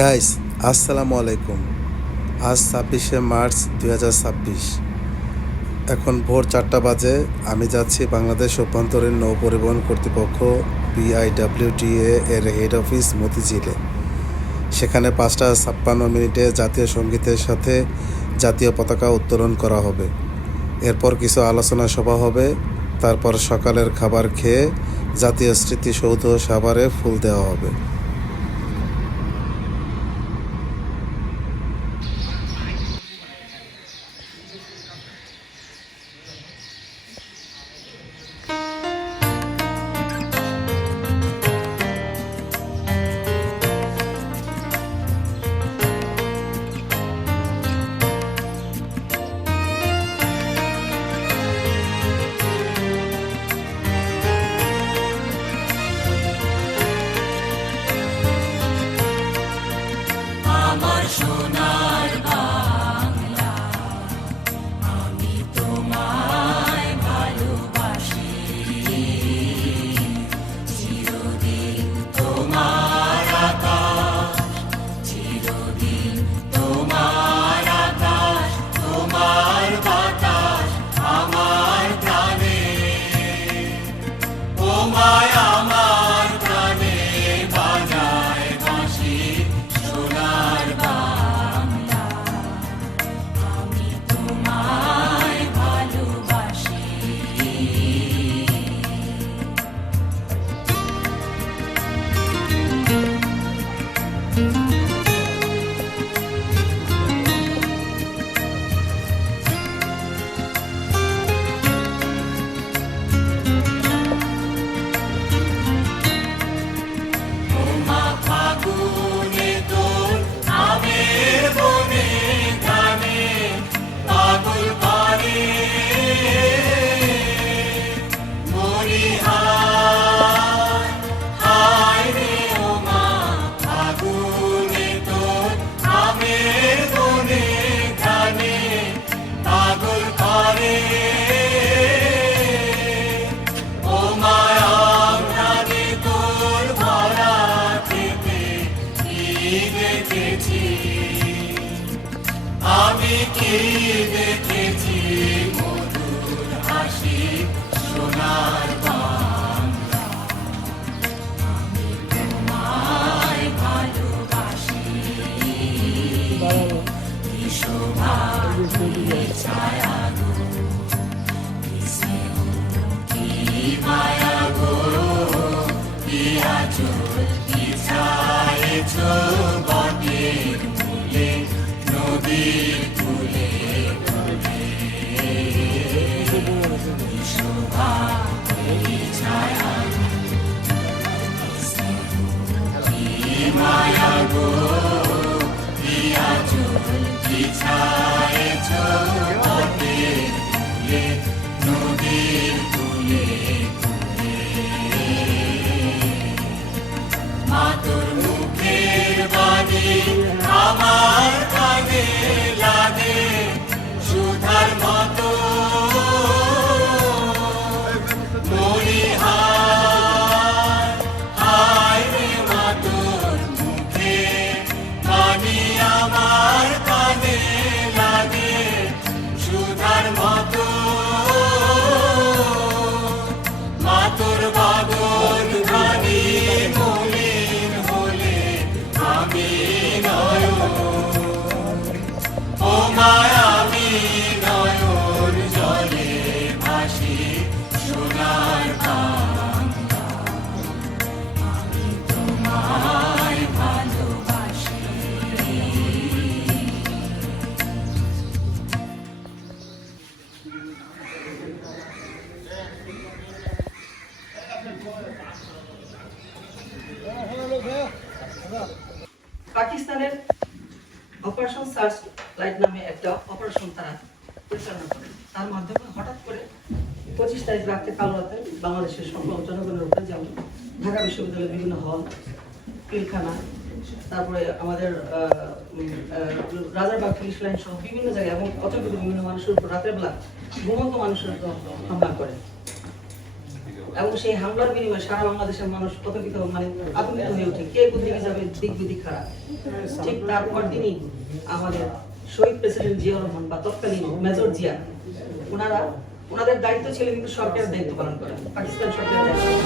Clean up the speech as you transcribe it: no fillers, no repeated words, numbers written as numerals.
Guys, আসসালামু আলাইকুম। আজ 26শে মার্চ 2026। এখন ভোর 4টা বাজে। আমি যাচ্ছি বাংলাদেশ অভ্যন্তরীণ নৌ পরিবহন কর্তৃপক্ষ BIWTA এর হেড অফিস মতিঝিলে। সেখানে 5টা 56 মিনিটে জাতীয় সঙ্গীতের সাথে জাতীয় পতাকা উত্তোলন করা হবে। এরপর কিছু আলোচনা সভা হবে। তারপর সকালের খাবার খেয়ে জাতীয় স্মৃতিসৌধ সাভারে ফুল দেওয়া হবে। সোনার বাংলা, আমি তোমায় ভালোবাসি। চিরদিন তোমার আকাশ, চিরদিন তোমার আকাশ, তোমার বাতাস আমার প্রাণে। তোমায় আমার প্রাণে বাজায় বাঁশি। সোনার বাংলা, আমি তোমায় ভালোবাসি। ওমা ফাগুনে তোর আমের বনে গানে পাগল করে মরিহায়। হায় রে ওমা ফাগুনে তোর আমের বনে গানে পাগল করে। ওমা আমরানে তোর ভরা খেতে কি দেখেছি, আমি কি দেখেছি মধুর হাসি। সোনার বাংলা, আমি তোমায় ভালোবাসি। কি শোভা, কি ছায়া গো, কি স্নেহ, কি মায়া গো, কি আঁচল বিছায়েছ বটের মূলে, নদীর কূলে কূলে। কি শোভা, কি ছায়া গো, কি স্নেহ, কি মায়া গো, কি আঁচল বিছায়েছ বটের মূলে, নদীর কূলে কূলে। মা তোর মুখের বাণী আমার কানে লাগে সুধার মতো। মরিহায়, হায় রে মা তোর মুখের বাণী আমার কানে লাগে সুধার মতো। মা তোর বাদল ঘানি মলিন হলে আমি নয়ন। ও মায়া, আমি নয়ন জলে ভাসি। সোনার বাংলা, আমি তোমায় ভালোবাসি। পাকিস্তানের অপারেশন সার্চ লাইট নামে একটা অপারেশন তারা পরিচালনা করে। তার মাধ্যমে হঠাৎ করে 25 তারিখ রাতে কাল রাতে বাংলাদেশের সকল জনগণের উপরে, যেমন ঢাকা বিশ্ববিদ্যালয়ের বিভিন্ন হল, পিলখানা, তারপরে আমাদের রাজারবাগ পুলিশ লাইন সহ বিভিন্ন জায়গায় এবং অতর্কিত বিভিন্ন মানুষের উপর রাতের বেলা ঘুমন্ত মানুষের উপর হামলা করে। এবং সেই হামলার বিনিময়ে সারা বাংলাদেশের মানুষ প্রতাপিত মানে আতঙ্কিত হয়ে ওঠে, কে কোথেকে যাবে দিক বিদিক খারাপ। ঠিক তারপর দিনই আমাদের শহীদ প্রেসিডেন্ট জিয়াউর রহমান বা তৎকালীন মেজর জিয়া ওনাদের দায়িত্ব ছিল কিন্তু সরকারের দায়িত্ব পালন করা, পাকিস্তান সরকারের দায়িত্ব।